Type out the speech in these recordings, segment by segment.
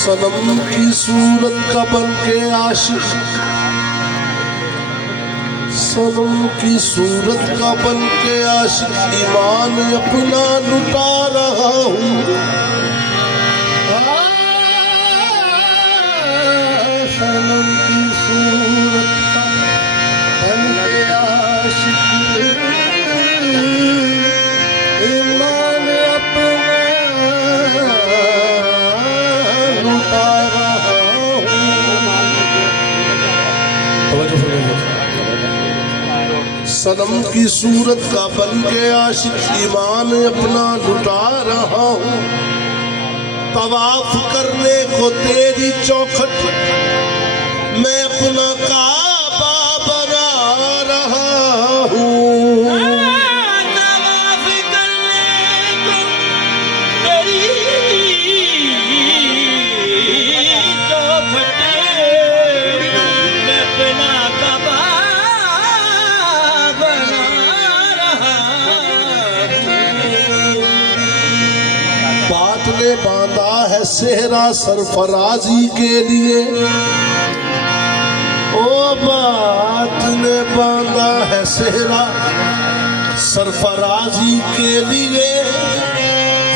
सनम की सूरत का बन के आशिक, सनम की सूरत का बन के आशिक ईमान अपना लुटा रहा हूँ। सनम की सूरत का बन के आशिक ईमान अपना लुटा रहा हूँ। सनम की सूरत का बन के आशिक ईमान अपना लुटा रहा हूँ। तवाफ करने को तेरी चौखट मैं अपना काबा बना रहा हूँ। तवाफ करने को तेरी चौखट मैं अपना काबा बना रहा हूँ। बात ने बांधा है सेहरा सरफराजी के लिए, ओ बात ने बांधा है सेहरा सरफराजी के लिए।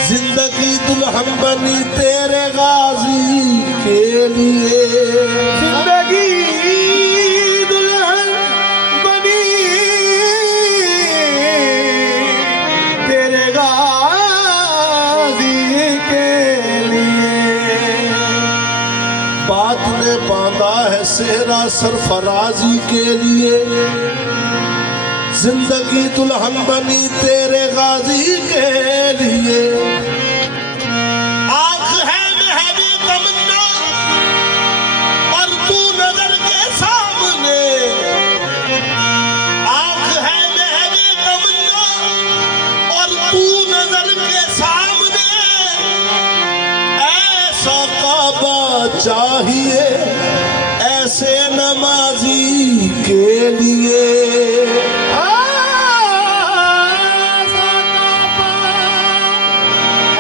जिंदगी दुल्हन बनी तेरे गाजी के लिए। जिंदगी दुल्हन बनी तेरे गाजी के लिए। बात ने बांधा है सेहरा सरफराजी के लिए। जिंदगी दुल्हन बनी तेरे गाजी के लिए। आँख है महबी तमन्ना और तू नजर के सामने। आँख है महबी तमन्ना और तू नजर के सामने। ऐसा काबा चाहिए ऐसे नमाजी के लिए।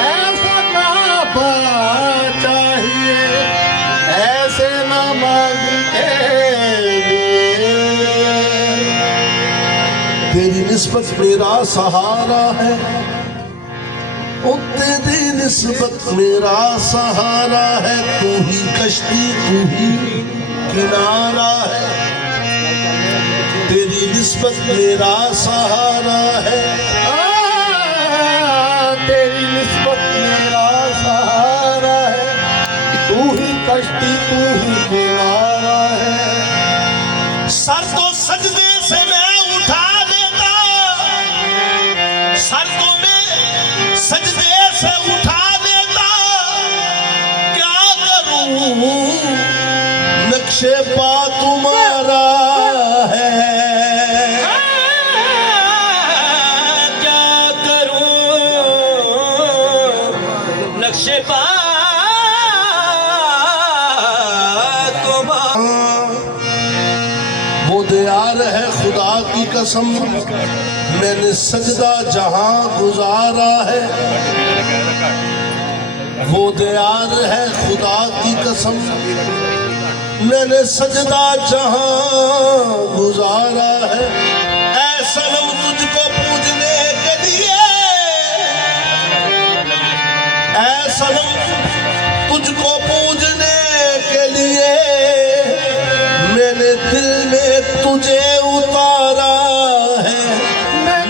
ऐसा काबा चाहिए ऐसे नमाजी के लिए। तेरी निस्बत मेरा सहारा है, ओ तेरी निस्बत मेरा सहारा है। तू ही कश्ती तू ही किनारा है। तेरी निस्बत मेरा सहारा है, तेरी निस्बत मेरा सहारा है। तू ही कश्ती तू ही किनारा है। सर तो सजदे से मैं उठा देता, सर तो मैं सजदे से उठा देता। क्या करूं नक्शे पा तुम्हारा है। क्या करूं नक्शे पा वो दियार है खुदा की कसम मैंने सजदा जहां गुजारा है। वो दियार है खुदा की कसम मैंने सजदा जहां गुजारा है। ऐ सनम तुझको पूजने के लिए, ऐ सनम तुझको पूजने के लिए मैंने दिल में तुझे उतारा है।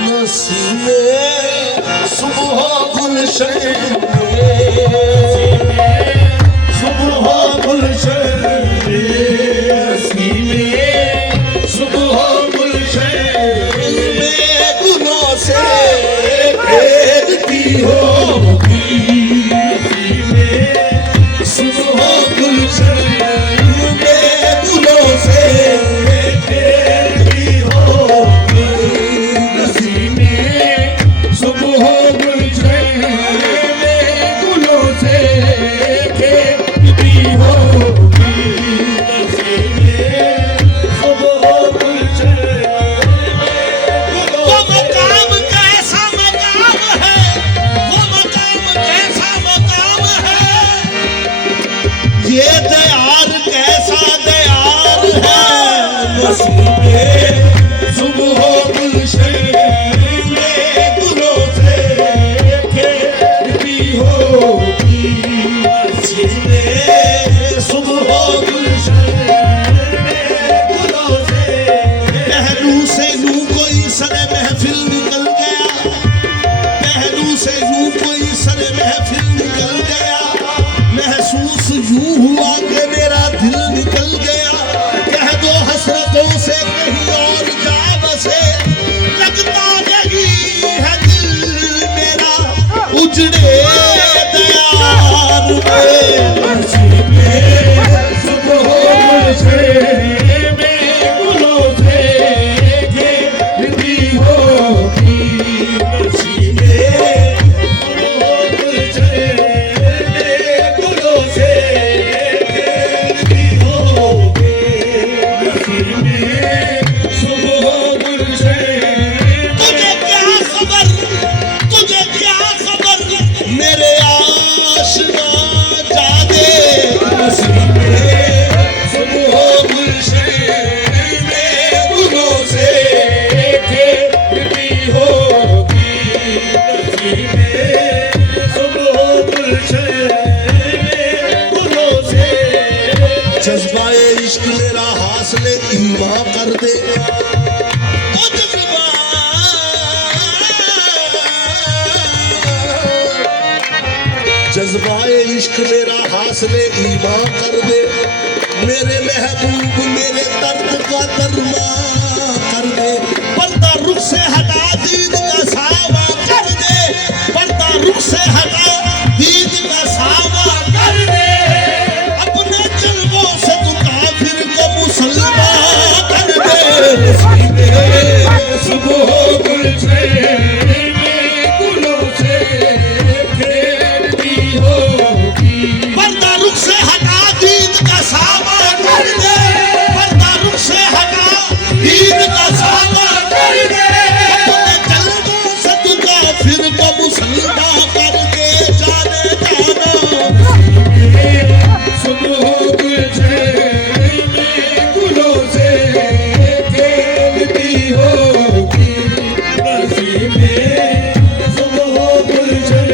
नसीबे सुबह गुलशन में, सुबह गुलशन में, सुबह गुलशन में गुनों से फेरती होगी। सुबह गुलशन में गुनों से फेरती होगी। सुबह गुलशन में गुलों से खेलती होगी मस्जिदें सुबह गुलशन में गुलों से पहलू से यूं कोई सरे महफिल निकल गया पहलू से यूं कोई सरे महफिल निकल गया महसूस यूं हुआ कि मेरा दिल निकल गया कह दो हसरतों से कहीं और जा बसे लगता नहीं है दिल मेरा उजड़े दयार में सुबह में गुलों से घेरती होगी मसीने गुलों से घेरती होगी तुझे क्या खबर मेरे आशिना जादे मसीने सुबह गुलशन में गुलों से घेरती होगी मसीने सुबह गुलशन में गुलों से जज्बाए इश्क मेरा हासिले ईमा कर दे ओ जज्बाए इश्क मेरा हासिले ईमा कर दे मेरे महबूब मेरे दर्द का दरमा कर दे पर्दा रुख से हटा दीद का सावा कर दे पर्दा रुख से हटा दीद का सावा कर दे अपने जल्बों से तू काफिर को मुसलमान कर दे सुबह गुलशन में गुलों से घेरती होगी पर्दा रुख से हटा दीद का सावा कर दे पर्दा रुख से हटा दीद का सावा कर दे अपने जल्बों से तू काफिर को मुसलमान कर दे जाने जाना सुबह गुलशन में गुलों से घेरती होगी नसीबे सुबह गुलशन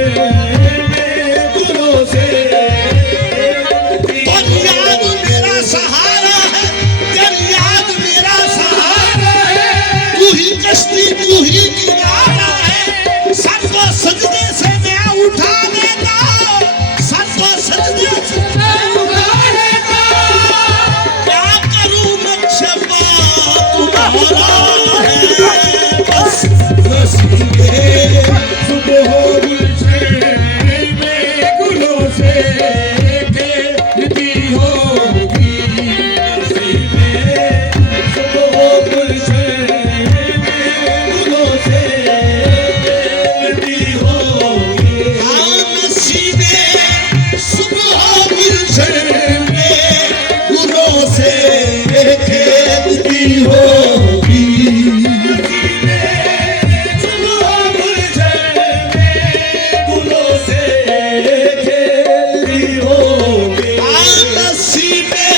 में गुलों से तेरी याद मेरा सहारा है तेरी याद मेरा सहारा है तू ही कश्ती तू ही किनारा है सबको सजदे से मैं उठा लेता सबको सजदे से मैं उठा लेता क्या करूं नक्शे पा तुम्हारा है बस नसीबे सुबह गुलशन में गुलों से घेरती होगी नसीबे सुबह गुलशन में गुलों से घेरती होगी हाँ नसीबे सुबह गुलशन में गुलों से घेरती होगी सुबह गुलशन में गुलों से घेरती होगी हाँ नसीबे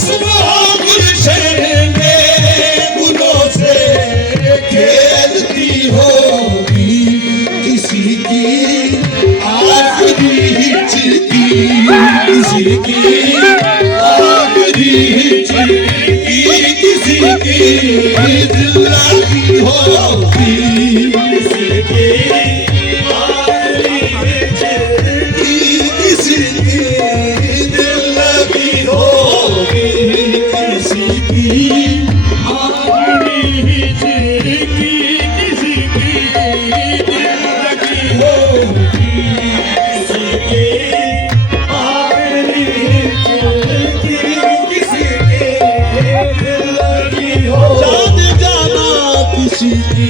सुबह गुलशन में गुलों से घेरती होगी किसी की आखिरी हिचकी किसी की आखिरी हिचकी किसी की दिल की होगी किसी की आखिरी हिचकी किसी की दिल की होगी किसी की आखिरी हिचकी किसी की दिल की होगी किसी की आखिरी हिचकी किसी की दिल की होगी जाने जाना किसी की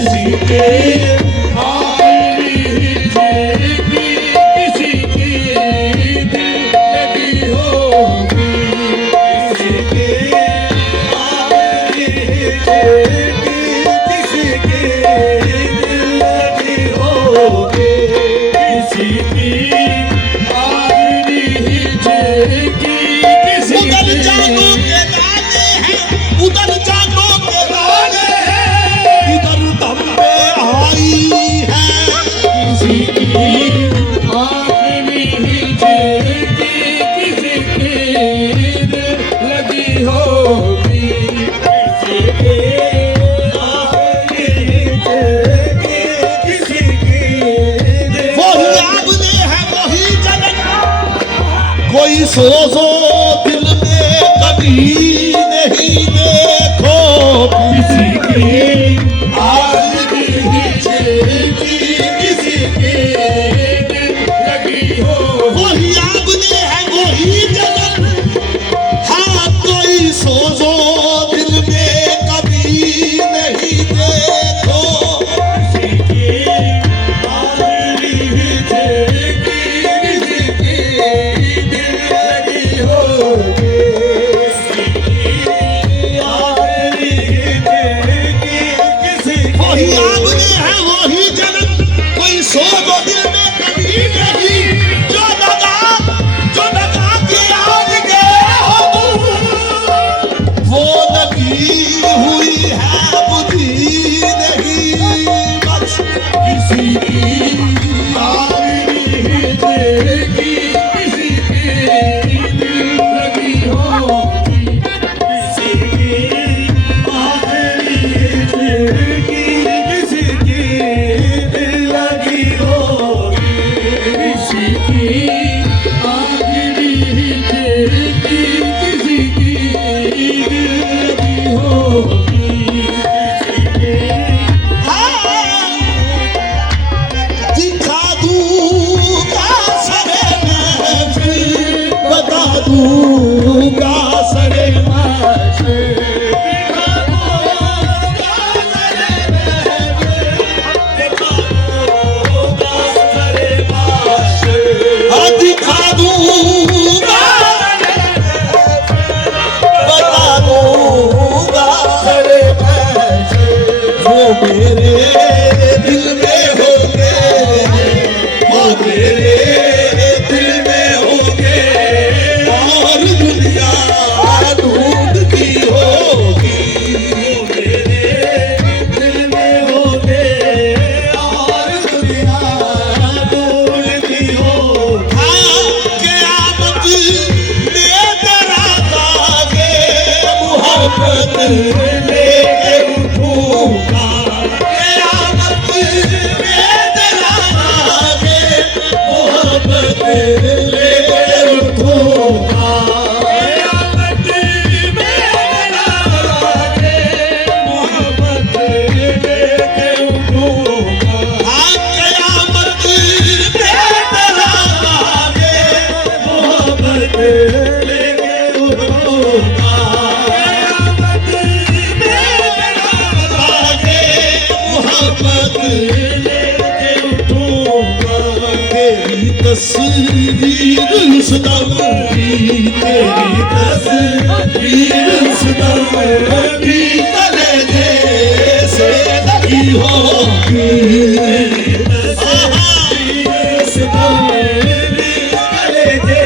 किसी के आखिरी जिंदगी किसी की दिल लगी होगी, किसी के आखिरी जिंदगी किसी की दिल लगी होगी, किसी की आखिरी जिंदगी किसी उधर की जानो के गाने हैं, उधर जानो के गाने हैं, इधर दम पे आई है, किसी की आखिरी जिंदगी किसी की दिल लगी होगी, किसी की आखिरी जिंदगी किसी की दिल वही आपने है वही जगत, कोई सोचो दिल में कभी नहीं देखो, किसी की आखिरी जिंदगी किसी की दिल लगी हो, वही आपने है वही जगत, हाँ कोई सोचो दिल में कभी नहीं देखो, किसी की आखिरी जिंदगी किसी की दिल लगी होगी, किसी की आखिरी जिंदगी किसी की वही आपने है वही जगत, कोई सोचो दिल में कभी नहीं, जो लगा के आओगे हो तुम, वो लगी हुई है बुद्धि नहीं, बस किसी की आखिरी जिंदगी किसी की दिल लगी होगी, किसी की आखिरी जिंदगी किसी की दिल लगी होगी, किसी की आखिरी जिंदगी किसी की दिल लगी होगी, किसी की दिखा दूंगा सरे महफिल, बता दूंगा सरे महफिल, दिखा दूंगा सरे महफिल, दिखा दूंगा सरे महफिल, हाँ दिखा दूंगा बता दूंगा सरे महफिल, वो मेरे दिल में होंगे, वो मेरे दिल में होंगे, और दुनिया ढूंढती होगी, वो मेरे दिल में होंगे, और दुनिया ढूंढती होगी, क़यामत में तेरा दागे मोहब्बत लेके उठूंगा, क़यामत में तेरा दागे मोहब्बत लेके उठूंगा, क़यामत में तेरा दागे मोहब्बत लेके उठूंगा, हाँ क़यामत में तेरा दागे मोहब्बत लेके उठूंगा, क़यामत में तेरा दागे मोहब्बत लेके उठूंगा, तेरी तस्वीर उस दम की, तेरी तस्वीर उस दम की कलेजे से लगी होगी, तेरी तस्वीर उस दम की कलेजे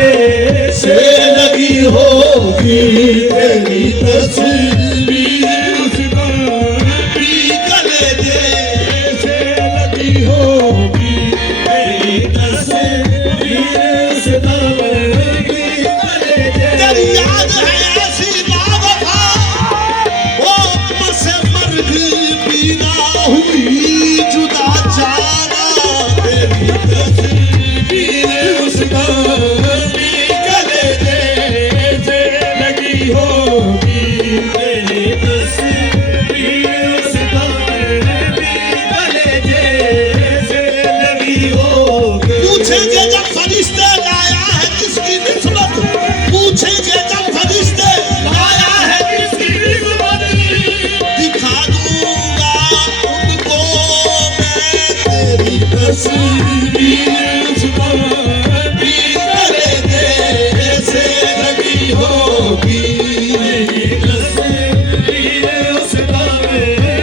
से लगी होगी, तेरी तस्वीर उस दम की कलेजे से लगी होगी, तेरी तस्वीर उस दम की कलेजे तेरी याद है ऐसी बावफा, वो बसे मर्ग भी ना हुई जुदा जा तस्वीर उसका भी करे जैसे लगी होगी मेरी तस्वीर उसका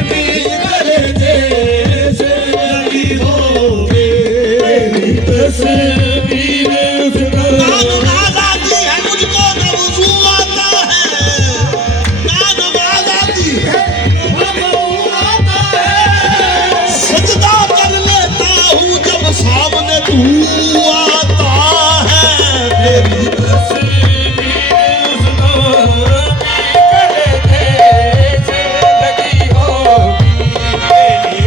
भी करे जैसे लगी होगी मेरी तस्वीर उसका आजादी है मुझको न वुज़ू आता है नाम आजादी है सजदा कर लेता हूँ जब सामने तू आता है मेरी तस्वीर उसका करे जैसे लगी होगी मेरी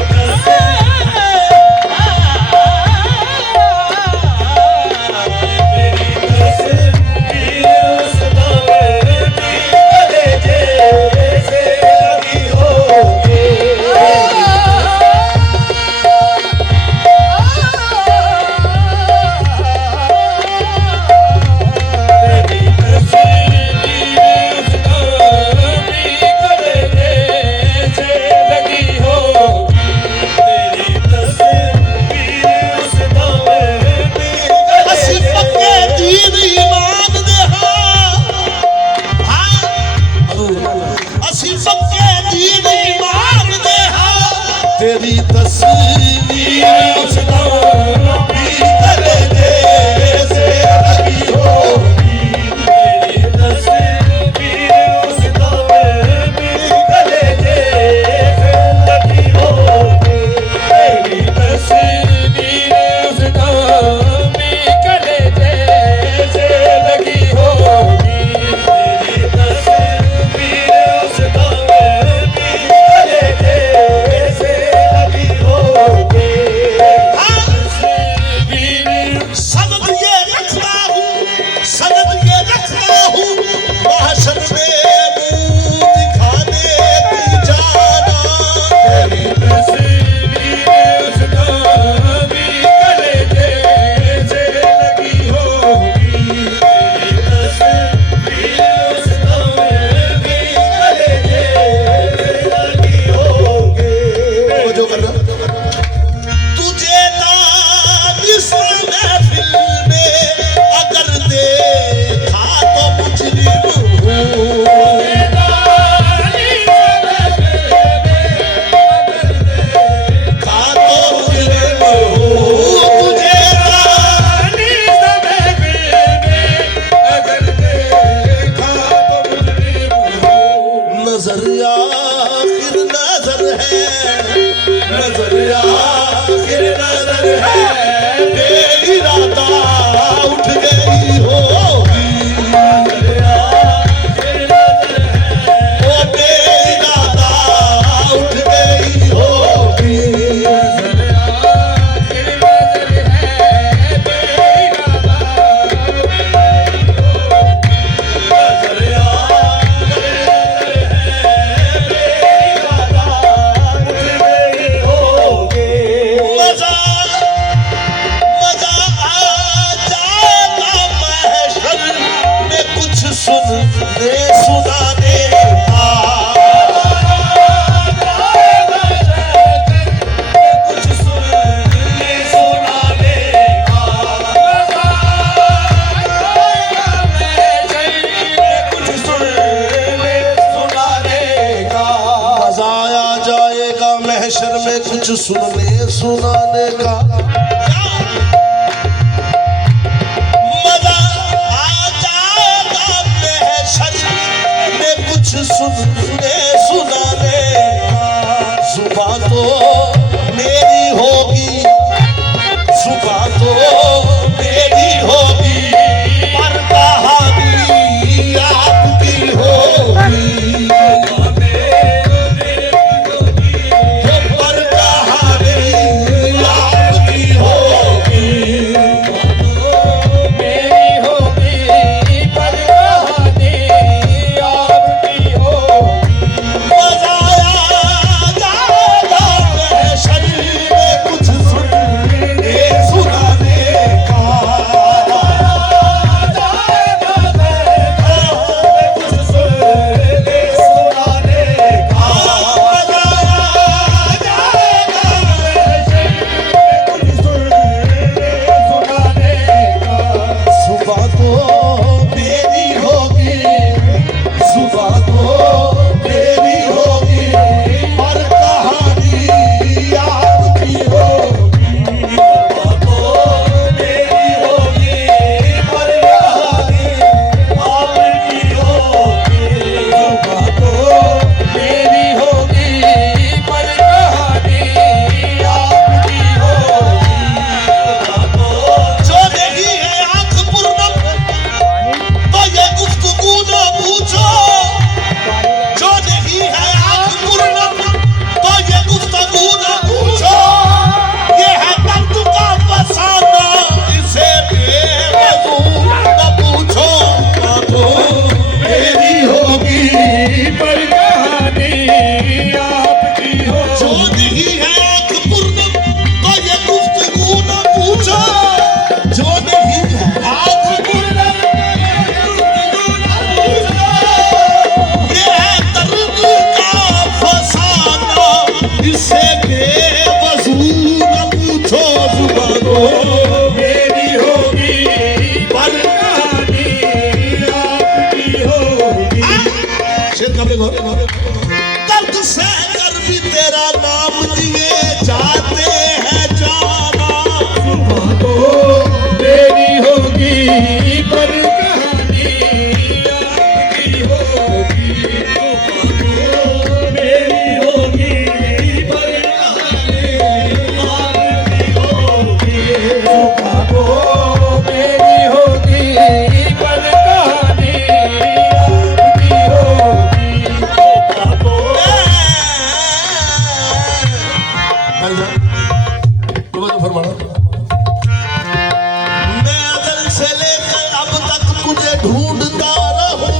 तेरी तस्वीर उसका भी करे जैसे लगी होगी तेरी तस्वीर उसका भी करे जैसे लगी होगी तेरी तस्वीर उसका भी करे जैसे लगी होगी तेरी तस्वीर उसका भी करे जैसे सनद ये रखता हूँ महशर में मुंह दिखाने की जाना तेरी तस्वीर उसका भी करे जैसे लगी होगी तेरी तस्वीर उसका भी करे जैसे लगी होगी जो कर रहा तुझे महफिल में अगर देखा तो मुजरिम हूँ देखा तो मुजरिम हूँ तुझे अगर देखा तो मुजरिम हूँ नजर आखिर नजर है नजर आखिर नजर है बेइरादा उठ गई होगी ओ बेइरादा उठ गई होगी सुनने सुनाने का कुछ सुनने सुनाने का कुछ सुनने सुनाने का मजा आ जाएगा महशर में कुछ सुनने सुनाने का सुनने सुनाने सुबह तो मेरी होगी सुबह तो मेरी होगी पर कहानी आपकी होगी पर कहानी आपकी होगी मेरी होगी पर कहानी आपकी होगी मजा तुम्हें तो फरमाना मैं अजल से लेकर अब तक तुझे ढूंढता रहूं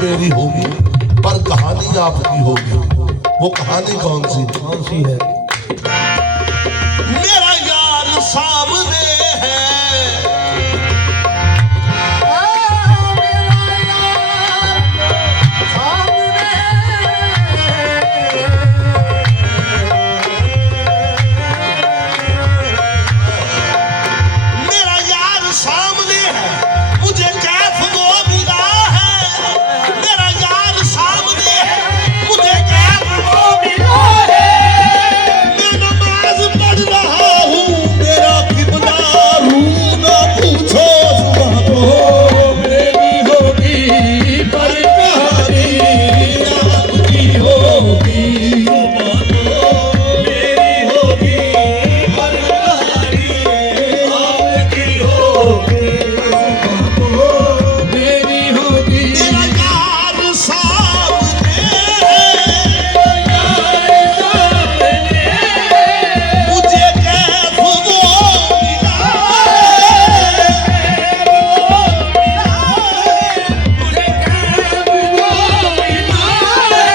मेरी होगी पर कहानी आपकी होगी। वो कहानी कौन सी है? मेरा यार सामने है, मेरा यार सामने है, मुझे कैफ वो मिला है। मेरा यार सामने है, मुझे कैफ वो मिला है। मैं नमाज पढ़ रहा हूँ, मेरा किबला रूह न पूछो। सुबह तो मेरी होगी पर कहानी आपकी होगी। सुबह तो मेरी होगी पर कहानी आपकी होगी। मेरी होगी। मेरा यार सामने मुझे कैफ वो मिला है। मुझे कैफ वो मिला है।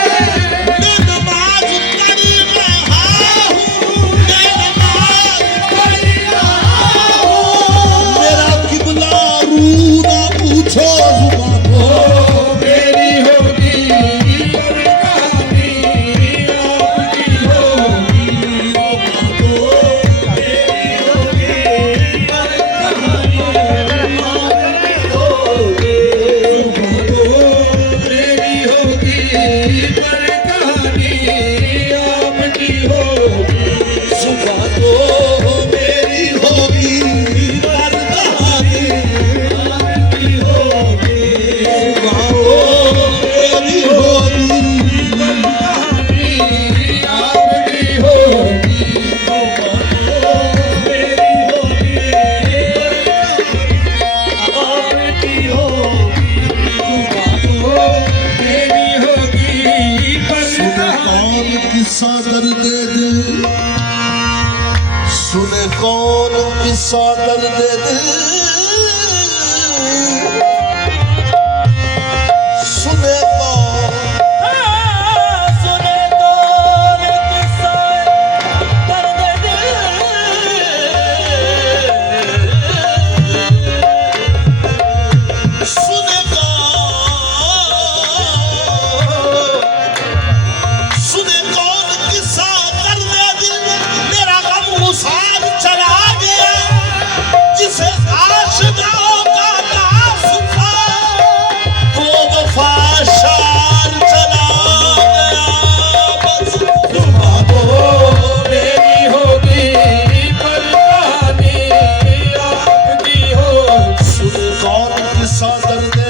मैं नमाज पढ़ रहा हूँ, मैं नमाज पढ़ रहा हूँ। मेरा किबला रूह न पूछो। जुबान को मेरी होगी पर कहानी आपकी होगी। जुबान को मेरी होगी पर कहानी आपकी होगी। जुबान को मेरी होगी पर कहानी आपकी होगी। जुबान को मेरी होगी पर कहानी आपकी होगी। जुबान को मेरी होगी पर कहानी आपकी होगी। जुबान को मेरी होगी आपकी होगी। जुबान को मेरी होगी पर कहानी। किस्सा दर्द दिल सुने कौन, किस्सा दर्द दिल सुने कौन। सुने कौन किस्सा दर्द दिल। सुने सुने कौन किस्सा दर्द दिल। मेरा गम उसार चला गया, जिसे आश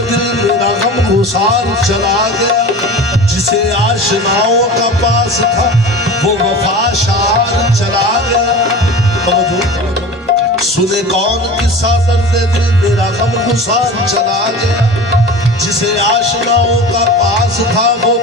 दिल मेरा गम गुसार चला गया, जिसे आशनाओं का पास था वो वफाशार चला गया। सुने कौन किस्सा दर्द दिल मेरा गम गुसार चला गया, जिसे आशनाओं का पास था वो